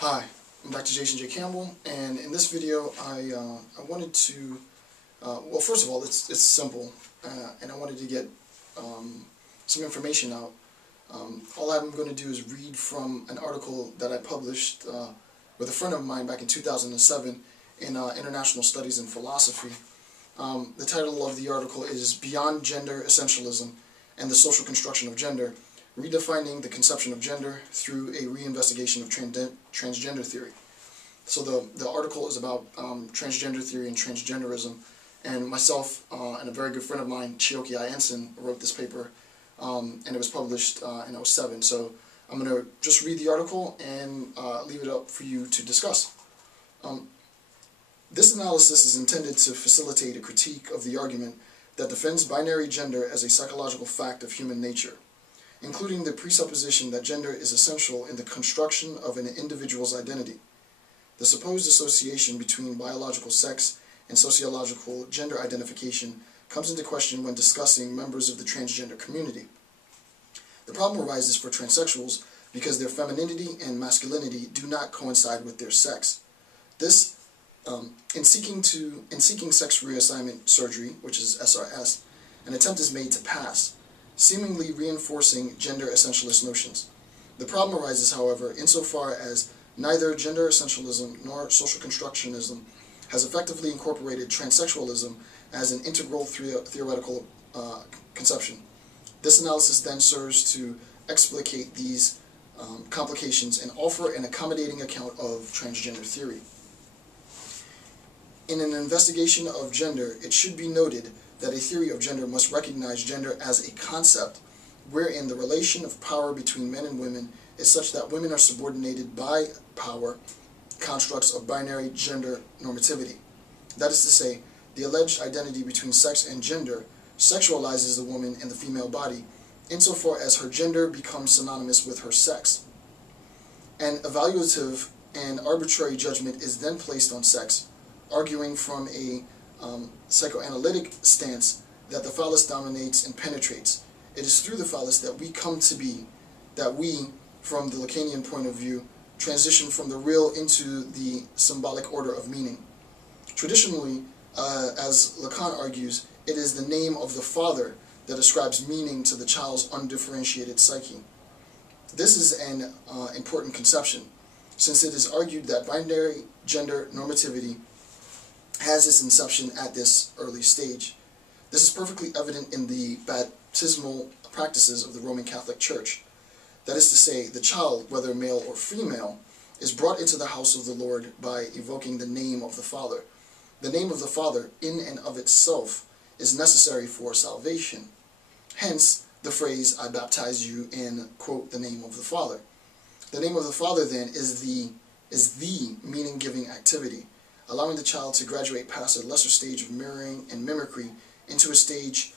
Hi, I'm Dr. Jason J. Campbell, and in this video I wanted to, well, first of all, it's simple, and I wanted to get some information out. All I'm going to do is read from an article that I published with a friend of mine back in 2007 in International Studies in Philosophy. The title of the article is Beyond Gender, Essentialism and the Social Construction of Gender, Redefining the Conception of Gender Through a Reinvestigation of Transgender Theory. So the article is about transgender theory and transgenderism, and myself and a very good friend of mine, Chioki Ensign, wrote this paper, and it was published in 2007. So I'm going to just read the article and leave it up for you to discuss. This analysis is intended to facilitate a critique of the argument that defends binary gender as a psychological fact of human nature, including the presupposition that gender is essential in the construction of an individual's identity. The supposed association between biological sex and sociological gender identification comes into question when discussing members of the transgender community. The problem arises for transsexuals because their femininity and masculinity do not coincide with their sex. This, in seeking sex reassignment surgery, which is SRS, an attempt is made to pass, seemingly reinforcing gender essentialist notions. The problem arises, however, insofar as neither gender essentialism nor social constructionism has effectively incorporated transsexualism as an integral theoretical conception. This analysis then serves to explicate these complications and offer an accommodating account of transgender theory. In an investigation of gender, it should be noted that a theory of gender must recognize gender as a concept wherein the relation of power between men and women is such that women are subordinated by power constructs of binary gender normativity. That is to say, the alleged identity between sex and gender sexualizes the woman and the female body insofar as her gender becomes synonymous with her sex. An evaluative and arbitrary judgment is then placed on sex, arguing from a psychoanalytic stance that the phallus dominates and penetrates. It is through the phallus that we come to be, that we, from the Lacanian point of view, transition from the real into the symbolic order of meaning. Traditionally, as Lacan argues, it is the name of the father that ascribes meaning to the child's undifferentiated psyche. This is an important conception, since it is argued that binary gender normativity has its inception at this early stage. This is perfectly evident in the baptismal practices of the Roman Catholic Church. That is to say, the child, whether male or female, is brought into the house of the Lord by evoking the name of the Father. The name of the Father, in and of itself, is necessary for salvation. Hence, the phrase, I baptize you in, quote, the name of the Father. The name of the Father, then, is the meaning-giving activity, allowing the child to graduate past a lesser stage of mirroring and mimicry into a stage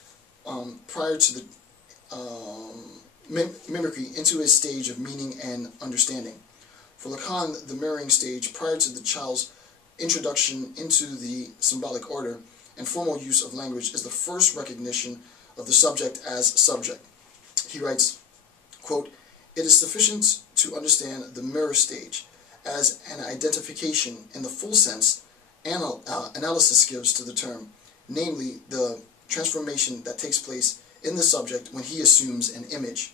prior to the mimicry into a stage of meaning and understanding. For Lacan, the mirroring stage prior to the child's introduction into the symbolic order and formal use of language is the first recognition of the subject as subject. He writes, quote, "It is sufficient to understand the mirror stage as an identification in the full sense analysis gives to the term, namely the transformation that takes place in the subject when he assumes an image.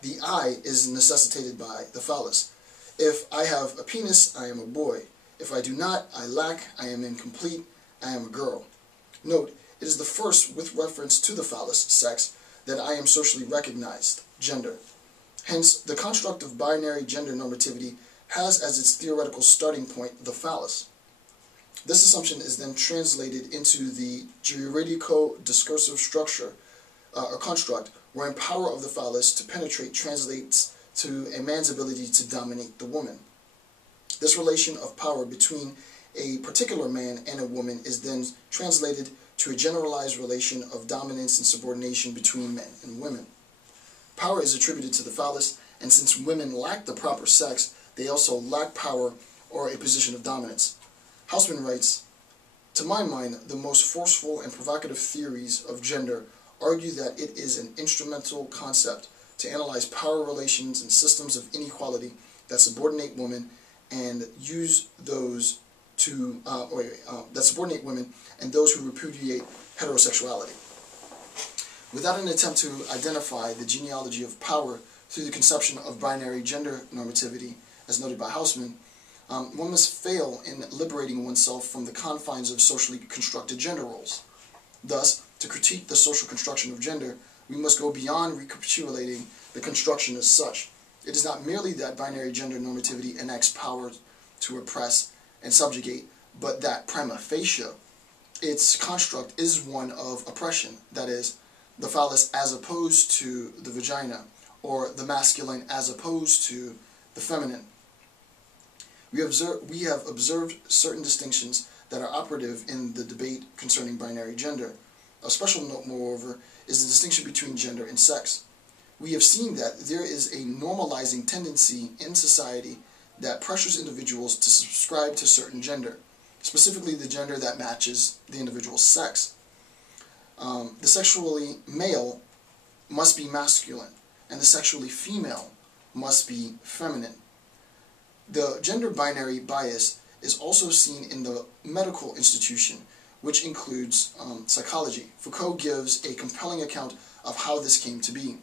The I is necessitated by the phallus. If I have a penis, I am a boy. If I do not, I lack, I am incomplete, I am a girl. Note, it is the first with reference to the phallus, sex, that I am socially recognized, gender. Hence, the construct of binary gender normativity has as its theoretical starting point the phallus. This assumption is then translated into the juridico-discursive structure, or construct, wherein power of the phallus to penetrate translates to a man's ability to dominate the woman. This relation of power between a particular man and a woman is then translated to a generalized relation of dominance and subordination between men and women. Power is attributed to the phallus, and since women lack the proper sex, they also lack power or a position of dominance. Hausman writes, "To my mind, the most forceful and provocative theories of gender argue that it is an instrumental concept to analyze power relations and systems of inequality that subordinate women and use those to that subordinate women and those who repudiate heterosexuality. Without an attempt to identify the genealogy of power through the conception of binary gender normativity, as noted by Hausman, one must fail in liberating oneself from the confines of socially constructed gender roles. Thus, to critique the social construction of gender, we must go beyond recapitulating the construction as such. It is not merely that binary gender normativity enacts power to oppress and subjugate, but that prima facie, its construct is one of oppression, that is, the phallus as opposed to the vagina, or the masculine as opposed to the feminine. We have observed certain distinctions that are operative in the debate concerning binary gender. A special note, moreover, is the distinction between gender and sex. We have seen that there is a normalizing tendency in society that pressures individuals to subscribe to certain gender, specifically the gender that matches the individual's sex. The sexually male must be masculine, and the sexually female must be feminine. The gender binary bias is also seen in the medical institution, which includes psychology. Foucault gives a compelling account of how this came to be.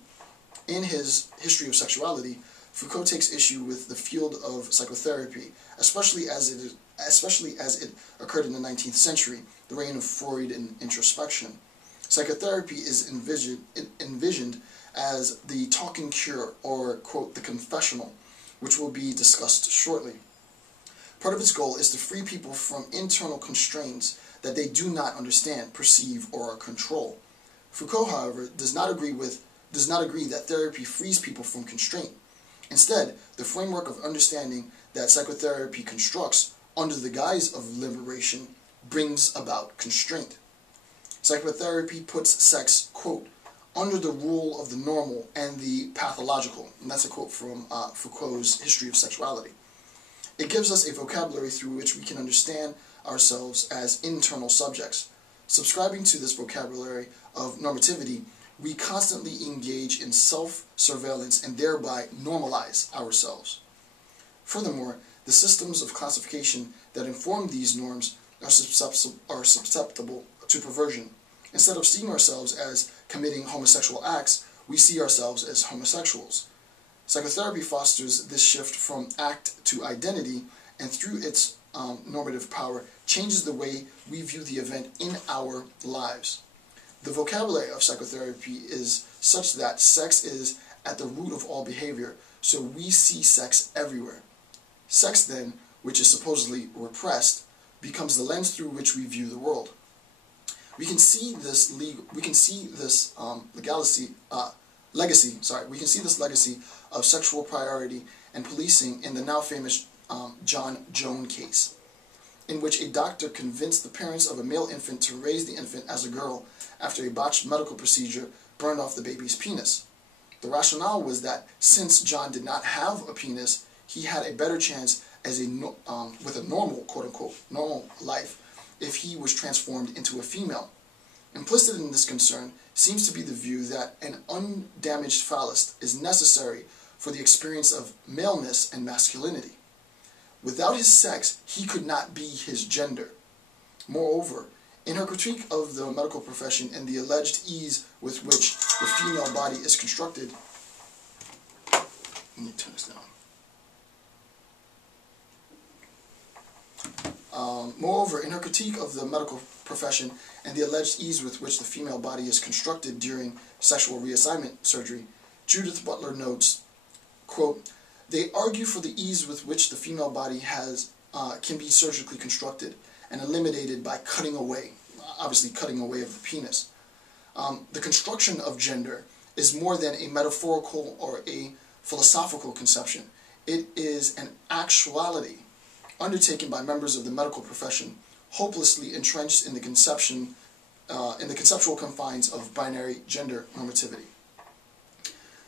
In his History of Sexuality, Foucault takes issue with the field of psychotherapy, especially as it occurred in the 19th century, the reign of Freud and introspection. Psychotherapy is envisioned as the talking cure, or, quote, the confessional, which will be discussed shortly. Part of its goal is to free people from internal constraints that they do not understand, perceive, or control. Foucault, however, does not agree that therapy frees people from constraint. Instead, the framework of understanding that psychotherapy constructs under the guise of liberation brings about constraint. Psychotherapy puts sex, quote, under the rule of the normal and the pathological. And that's a quote from Foucault's History of Sexuality. It gives us a vocabulary through which we can understand ourselves as internal subjects. Subscribing to this vocabulary of normativity, we constantly engage in self-surveillance and thereby normalize ourselves. Furthermore, the systems of classification that inform these norms are susceptible to perversion. Instead of seeing ourselves as committing homosexual acts, we see ourselves as homosexuals. Psychotherapy fosters this shift from act to identity, and through its normative power, changes the way we view the event in our lives. The vocabulary of psychotherapy is such that sex is at the root of all behavior, so we see sex everywhere. Sex, then, which is supposedly repressed, becomes the lens through which we view the world. We can see this legacy of sexual priority and policing in the now famous John Joan case, in which a doctor convinced the parents of a male infant to raise the infant as a girl after a botched medical procedure burned off the baby's penis. The rationale was that since John did not have a penis, he had a better chance with a normal, quote-unquote, normal life if he was transformed into a female. Implicit in this concern seems to be the view that an undamaged phallus is necessary for the experience of maleness and masculinity. Without his sex, he could not be his gender. Moreover, in her critique of the medical profession and the alleged ease with which the female body is constructed, let me turn this down. Moreover, in her critique of the medical profession and the alleged ease with which the female body is constructed during sexual reassignment surgery, Judith Butler notes, quote, "They argue for the ease with which the female body can be surgically constructed and eliminated by cutting away, obviously cutting away of the penis. The construction of gender is more than a metaphorical or a philosophical conception. It is an actuality undertaken by members of the medical profession, hopelessly entrenched in the conceptual confines of binary gender normativity.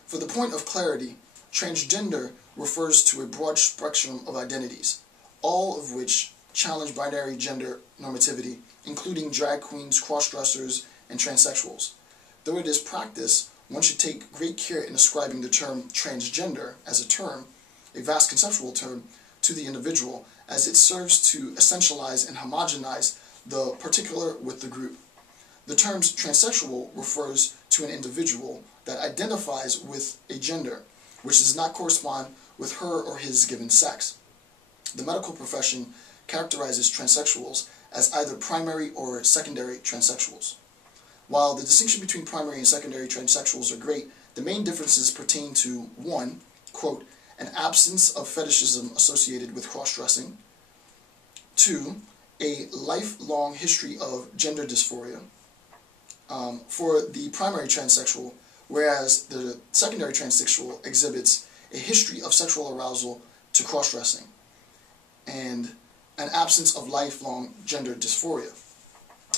For the point of clarity, transgender refers to a broad spectrum of identities, all of which challenge binary gender normativity, including drag queens, cross-dressers, and transsexuals. Though it is practice, one should take great care in ascribing the term transgender as a term, a vast conceptual term, to the individual, as it serves to essentialize and homogenize the particular with the group. The term transsexual refers to an individual that identifies with a gender which does not correspond with her or his given sex. The medical profession characterizes transsexuals as either primary or secondary transsexuals. While the distinction between primary and secondary transsexuals are great, the main differences pertain to 1, quote, an absence of fetishism associated with cross-dressing, 2, a lifelong history of gender dysphoria for the primary transsexual, whereas the secondary transsexual exhibits a history of sexual arousal to cross-dressing, and an absence of lifelong gender dysphoria.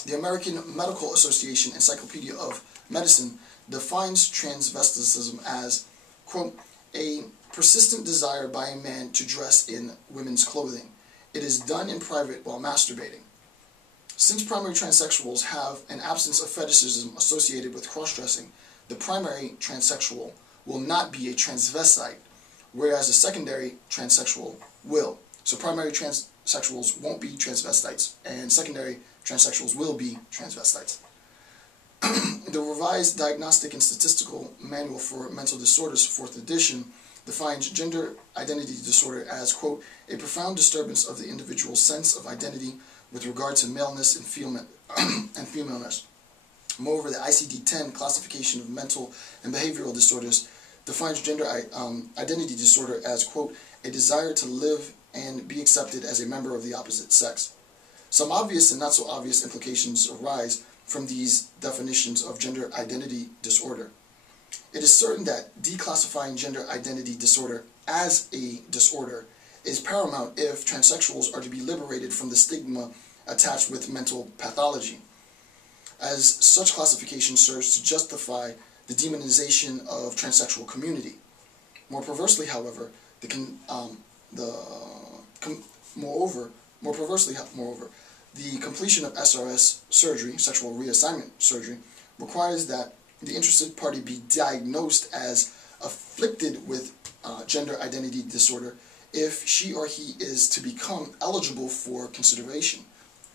The American Medical Association Encyclopedia of Medicine defines transvestitism as, quote, a persistent desire by a man to dress in women's clothing. It is done in private while masturbating. Since primary transsexuals have an absence of fetishism associated with cross-dressing, the primary transsexual will not be a transvestite, whereas a secondary transsexual will. So primary transsexuals won't be transvestites, and secondary transsexuals will be transvestites. The Revised Diagnostic and Statistical Manual for Mental Disorders, 4th edition, defines gender identity disorder as, quote, a profound disturbance of the individual's sense of identity with regard to maleness and femaleness. Moreover, the ICD-10 classification of mental and behavioral disorders defines gender identity disorder as, quote, a desire to live and be accepted as a member of the opposite sex. Some obvious and not so obvious implications arise from these definitions of gender identity disorder. It is certain that declassifying gender identity disorder as a disorder is paramount if transsexuals are to be liberated from the stigma attached with mental pathology, as such classification serves to justify the demonization of transsexual community. More perversely, however, the completion of SRS surgery, sexual reassignment surgery, requires that the interested party be diagnosed as afflicted with gender identity disorder if she or he is to become eligible for consideration.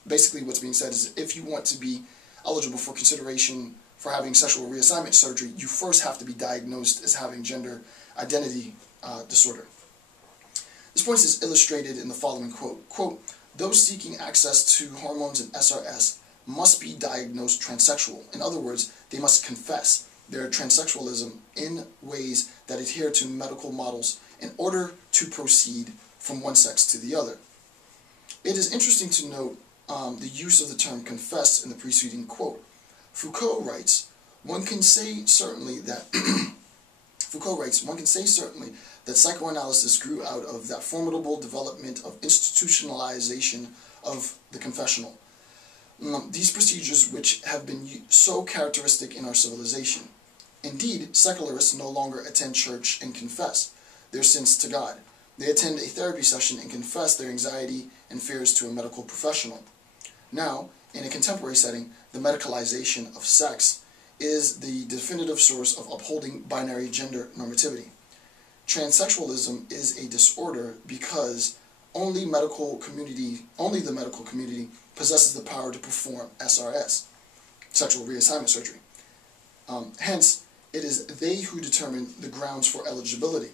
Basically, what's being said is if you want to be eligible for consideration for having sexual reassignment surgery, you first have to be diagnosed as having gender identity disorder. This point is illustrated in the following quote. Quote, those seeking access to hormones and SRS must be diagnosed transsexual. In other words, they must confess their transsexualism in ways that adhere to medical models in order to proceed from one sex to the other. It is interesting to note the use of the term confess in the preceding quote. Foucault writes, one can say certainly that psychoanalysis grew out of that formidable development of institutionalization of the confessional. These procedures which have been so characteristic in our civilization. Indeed, secularists no longer attend church and confess their sins to God. They attend a therapy session and confess their anxiety and fears to a medical professional. Now, in a contemporary setting, the medicalization of sex is the definitive source of upholding binary gender normativity. Transsexualism is a disorder because only the medical community possesses the power to perform SRS, sexual reassignment surgery. Hence, it is they who determine the grounds for eligibility.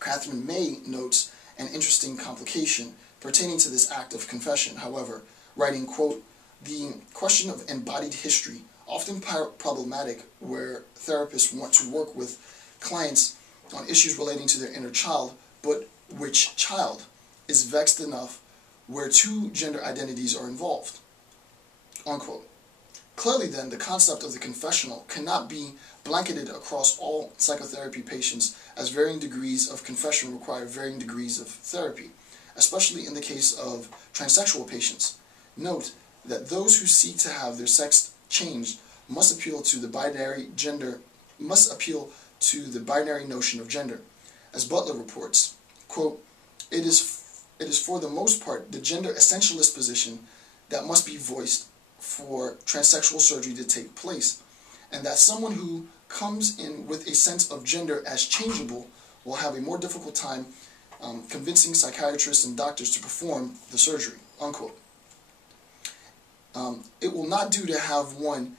Catherine May notes an interesting complication pertaining to this act of confession, however, writing, quote, the question of embodied history, often problematic where therapists want to work with clients on issues relating to their inner child, but which child is vexed enough where two gender identities are involved, unquote. Clearly then, the concept of the confessional cannot be blanketed across all psychotherapy patients, as varying degrees of confession require varying degrees of therapy, especially in the case of transsexual patients. Note that those who seek to have their sex changed must appeal to the binary notion of gender. As Butler reports, quote, it is for the most part the gender essentialist position that must be voiced for transsexual surgery to take place, and that someone who comes in with a sense of gender as changeable will have a more difficult time convincing psychiatrists and doctors to perform the surgery, unquote. It will not do to have one,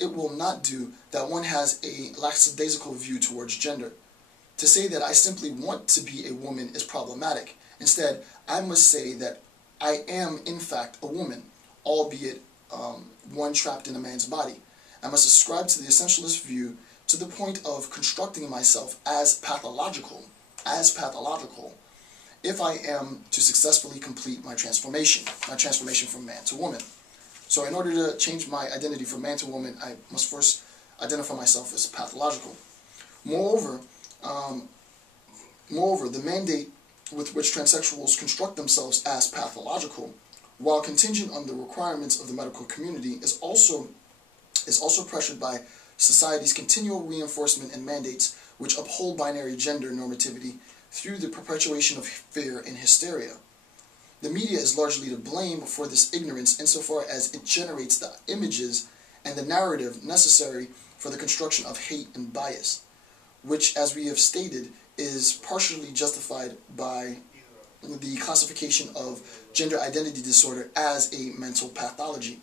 it will not do that one has a lackadaisical view towards gender. To say that I simply want to be a woman is problematic. Instead, I must say that I am in fact a woman, albeit one trapped in a man's body. I must ascribe to the essentialist view to the point of constructing myself as pathological, if I am to successfully complete my transformation from man to woman. So in order to change my identity from man to woman, I must first identify myself as pathological. Moreover, the mandate with which transsexuals construct themselves as pathological, while contingent on the requirements of the medical community, is also pressured by society's continual reinforcement and mandates which uphold binary gender normativity through the perpetuation of fear and hysteria. The media is largely to blame for this ignorance insofar as it generates the images and the narrative necessary for the construction of hate and bias, which, as we have stated, is partially justified by the classification of gender identity disorder as a mental pathology.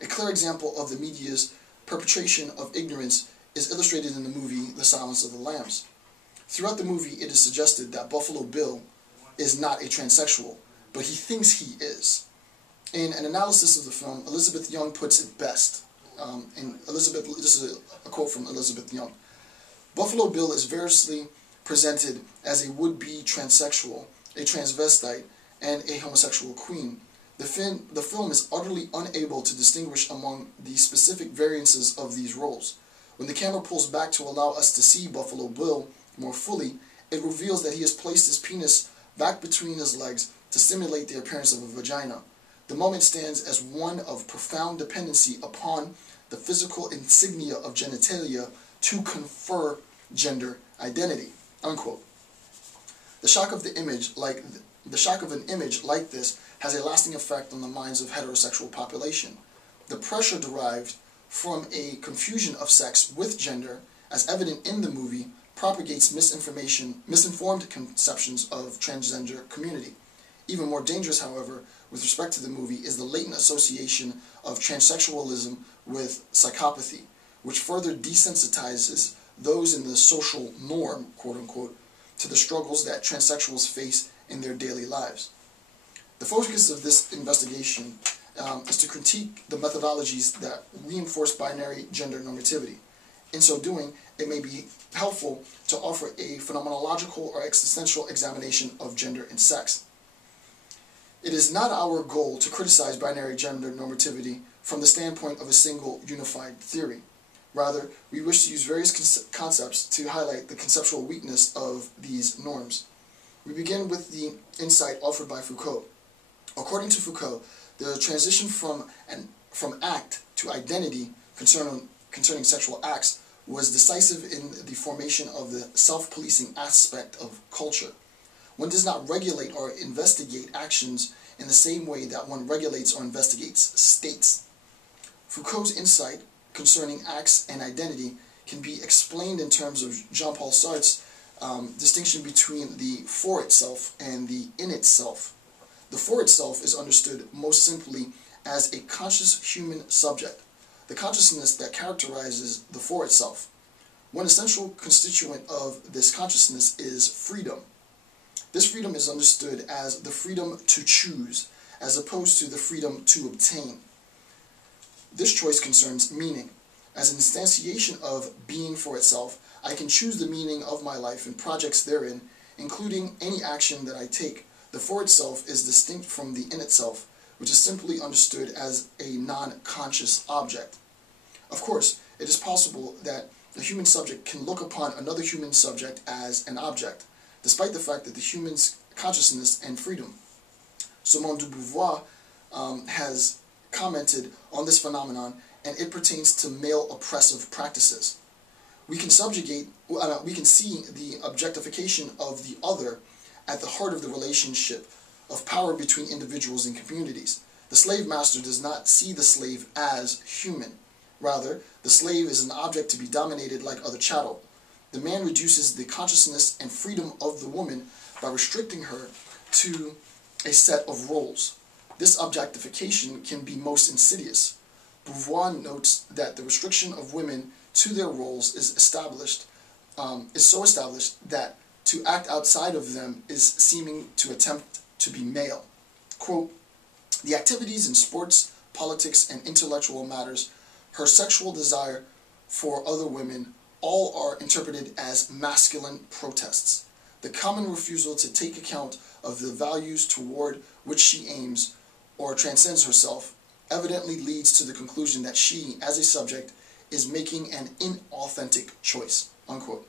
A clear example of the media's perpetration of ignorance is illustrated in the movie The Silence of the Lambs. Throughout the movie, it is suggested that Buffalo Bill is not a transsexual, but he thinks he is. In an analysis of the film, Elizabeth Young puts it best. This is a quote from Elizabeth Young. Buffalo Bill is variously presented as a would-be transsexual, a transvestite, and a homosexual queen. The film is utterly unable to distinguish among the specific variances of these roles. When the camera pulls back to allow us to see Buffalo Bill more fully, it reveals that he has placed his penis back between his legs to simulate the appearance of a vagina. The moment stands as one of profound dependency upon the physical insignia of genitalia to confer gender identity, unquote. The shock of an image like this has a lasting effect on the minds of heterosexual population. The pressure derived from a confusion of sex with gender, as evident in the movie, propagates misinformed conceptions of transgender community. Even more dangerous, however, with respect to the movie, is the latent association of transsexualism with psychopathy, which further desensitizes those in the social norm, quote-unquote, to the struggles that transsexuals face in their daily lives. The focus of this investigation is to critique the methodologies that reinforce binary gender normativity. In so doing, it may be helpful to offer a phenomenological or existential examination of gender and sex. It is not our goal to criticize binary gender normativity from the standpoint of a single unified theory. Rather, we wish to use various concepts to highlight the conceptual weakness of these norms. We begin with the insight offered by Foucault. According to Foucault, the transition from act to identity concerning sexual acts was decisive in the formation of the self-policing aspect of culture. One does not regulate or investigate actions in the same way that one regulates or investigates states. Foucault's insight concerning acts and identity can be explained in terms of Jean-Paul Sartre's distinction between the for itself and the in itself. The for itself is understood most simply as a conscious human subject, the consciousness that characterizes the for itself. One essential constituent of this consciousness is freedom. This freedom is understood as the freedom to choose, as opposed to the freedom to obtain. This choice concerns meaning. As an instantiation of being for itself, I can choose the meaning of my life and projects therein, including any action that I take. The for itself is distinct from the in itself, which is simply understood as a non-conscious object. Of course, it is possible that the human subject can look upon another human subject as an object, despite the fact that the human's consciousness and freedom. Simone de Beauvoir has commented on this phenomenon, and it pertains to male oppressive practices. We can see the objectification of the other at the heart of the relationship of power between individuals and communities. The slave master does not see the slave as human. Rather, the slave is an object to be dominated like other chattel. The man reduces the consciousness and freedom of the woman by restricting her to a set of roles. This objectification can be most insidious. Beauvoir notes that the restriction of women to their roles is so established that to act outside of them is seeming to attempt to be male. Quote, "The activities in sports, politics, and intellectual matters, her sexual desire for other women, all are interpreted as masculine protests. The common refusal to take account of the values toward which she aims or transcends herself evidently leads to the conclusion that she, as a subject, is making an inauthentic choice." Unquote.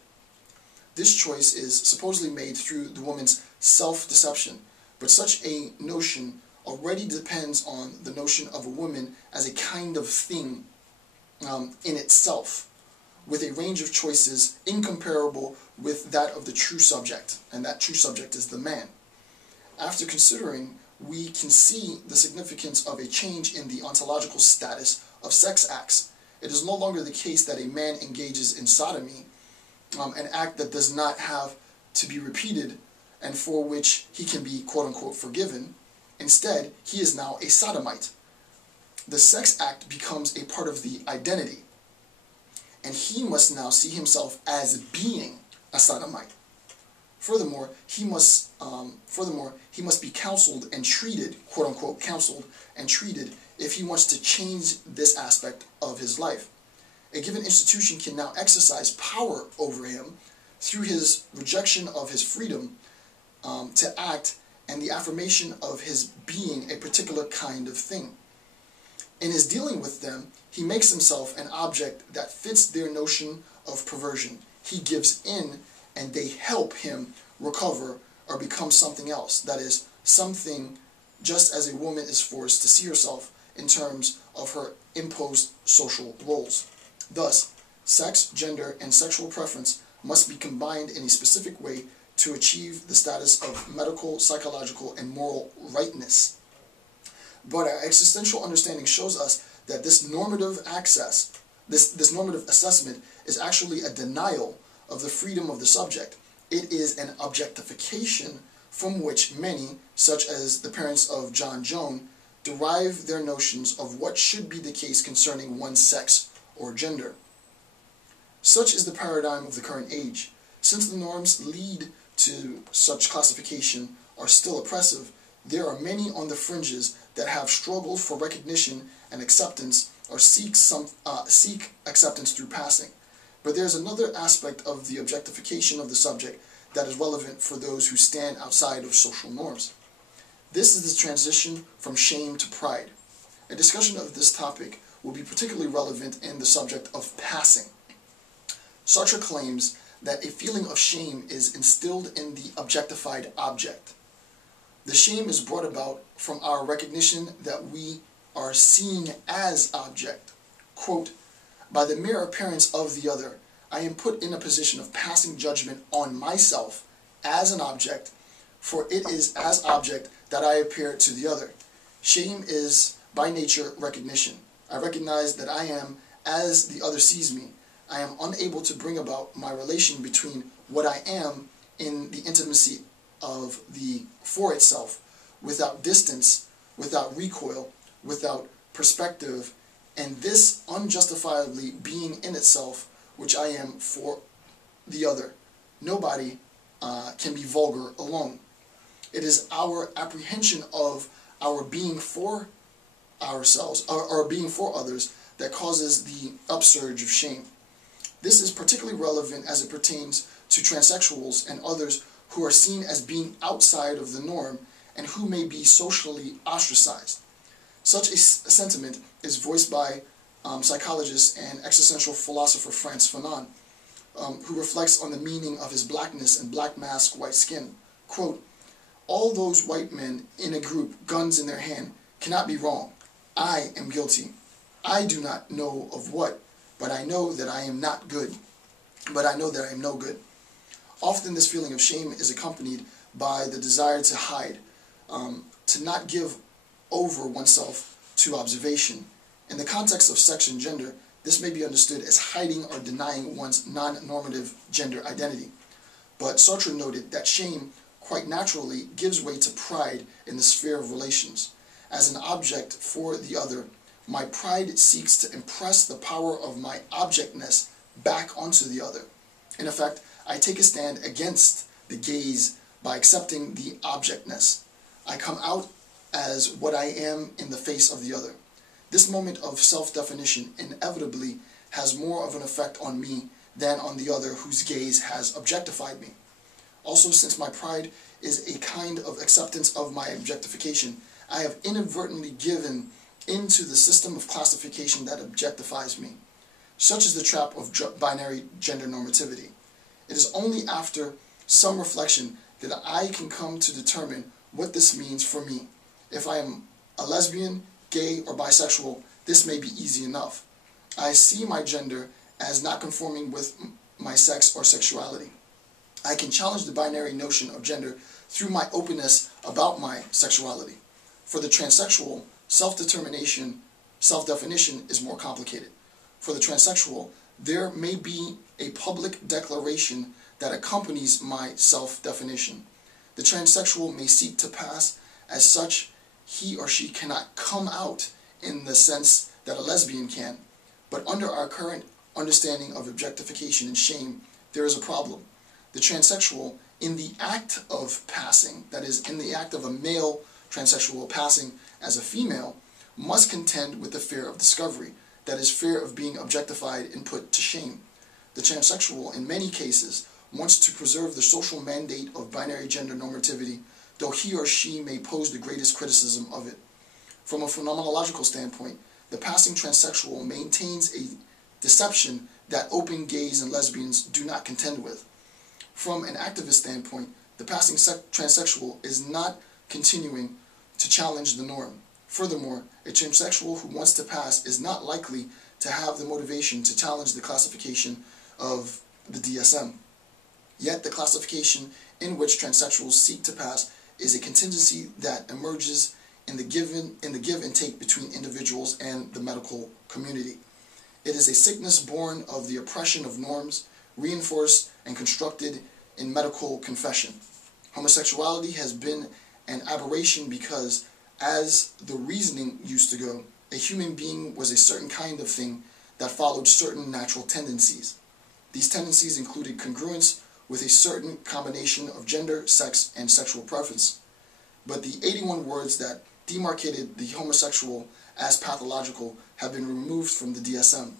This choice is supposedly made through the woman's self-deception, but such a notion already depends on the notion of a woman as a kind of thing in itself, with a range of choices incomparable with that of the true subject, and that true subject is the man. After considering, we can see the significance of a change in the ontological status of sex acts. It is no longer the case that a man engages in sodomy, an act that does not have to be repeated and for which he can be quote-unquote forgiven. Instead, he is now a sodomite. The sex act becomes a part of the identity, and he must now see himself as being a sodomite. Furthermore, he must be counseled and treated, quote-unquote counseled and treated, if he wants to change this aspect of his life. A given institution can now exercise power over him through his rejection of his freedom to act and the affirmation of his being a particular kind of thing. In his dealing with them, he makes himself an object that fits their notion of perversion. He gives in, and they help him recover or become something else, that is, something just as a woman is forced to see herself in terms of her imposed social roles. Thus, sex, gender, and sexual preference must be combined in a specific way to achieve the status of medical, psychological, and moral rightness. But our existential understanding shows us that this normative normative assessment is actually a denial of the freedom of the subject. It is an objectification from which many, such as the parents of John Joan, derive their notions of what should be the case concerning one's sex or gender. Such is the paradigm of the current age. Since the norms lead to such classification are still oppressive, there are many on the fringes that have struggled for recognition and acceptance, or seek acceptance through passing. But there is another aspect of the objectification of the subject that is relevant for those who stand outside of social norms. This is the transition from shame to pride. A discussion of this topic will be particularly relevant in the subject of passing. Sartre claims that a feeling of shame is instilled in the objectified object. The shame is brought about from our recognition that we are seen as object. Quote, "By the mere appearance of the other, I am put in a position of passing judgment on myself as an object, for it is as object that I appear to the other. Shame is by nature recognition. I recognize that I am as the other sees me. I am unable to bring about my relation between what I am in the intimacy of the for itself, without distance, without recoil, without perspective, and this unjustifiably being in itself, which I am for the other. Nobody can be vulgar alone. It is our apprehension of our being for ourselves, or being for others, that causes the upsurge of shame. This is particularly relevant as it pertains to transsexuals and others who are seen as being outside of the norm and who may be socially ostracized. Such a sentiment is voiced by psychologist and existential philosopher Frantz Fanon, who reflects on the meaning of his blackness and black mask white skin. Quote, "All those white men in a group, guns in their hand, cannot be wrong. I am guilty. I do not know of what, but I know that I am not good. But I know that I am no good." Often this feeling of shame is accompanied by the desire to hide, to not give over oneself to observation. In the context of sex and gender, this may be understood as hiding or denying one's non-normative gender identity. But Sartre noted that shame quite naturally gives way to pride in the sphere of relations. As an object for the other, my pride seeks to impress the power of my objectness back onto the other. In effect, I take a stand against the gaze by accepting the objectness. I come out as what I am in the face of the other. This moment of self-definition inevitably has more of an effect on me than on the other whose gaze has objectified me. Also, since my pride is a kind of acceptance of my objectification, I have inadvertently given into the system of classification that objectifies me. Such is the trap of binary gender normativity. It is only after some reflection that I can come to determine what this means for me. If I am a lesbian, gay, or bisexual, this may be easy enough. I see my gender as not conforming with my sex or sexuality. I can challenge the binary notion of gender through my openness about my sexuality. For the transsexual, self-definition is more complicated. For the transsexual, there may be a public declaration that accompanies my self-definition. The transsexual may seek to pass as such. He or she cannot come out in the sense that a lesbian can. But under our current understanding of objectification and shame, there is a problem. The transsexual, in the act of passing, that is, in the act of a male transsexual passing as a female, must contend with the fear of discovery, that is, fear of being objectified and put to shame. The transsexual, in many cases, wants to preserve the social mandate of binary gender normativity, though he or she may pose the greatest criticism of it. From a phenomenological standpoint, the passing transsexual maintains a deception that open gays and lesbians do not contend with. From an activist standpoint, the passing transsexual is not continuing to challenge the norm. Furthermore, a transsexual who wants to pass is not likely to have the motivation to challenge the classification of the DSM. Yet the classification in which transsexuals seek to pass is a contingency that emerges in the give and take between individuals and the medical community. It is a sickness born of the oppression of norms, reinforced and constructed in medical confession. Homosexuality has been an aberration because, as the reasoning used to go, a human being was a certain kind of thing that followed certain natural tendencies. These tendencies included congruence with a certain combination of gender, sex, and sexual preference. But the 81 words that demarcated the homosexual as pathological have been removed from the DSM.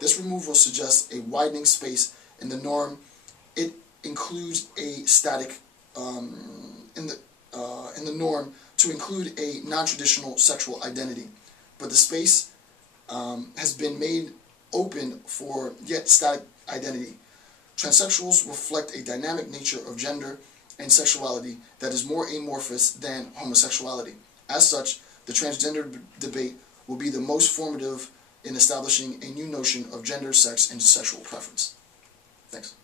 This removal suggests a widening space in the norm. It includes a static in the norm to include a non-traditional sexual identity, but the space has been made open for yet static identity. Transsexuals reflect a dynamic nature of gender and sexuality that is more amorphous than homosexuality. As such, the transgender debate will be the most formative in establishing a new notion of gender, sex, and sexual preference. Thanks.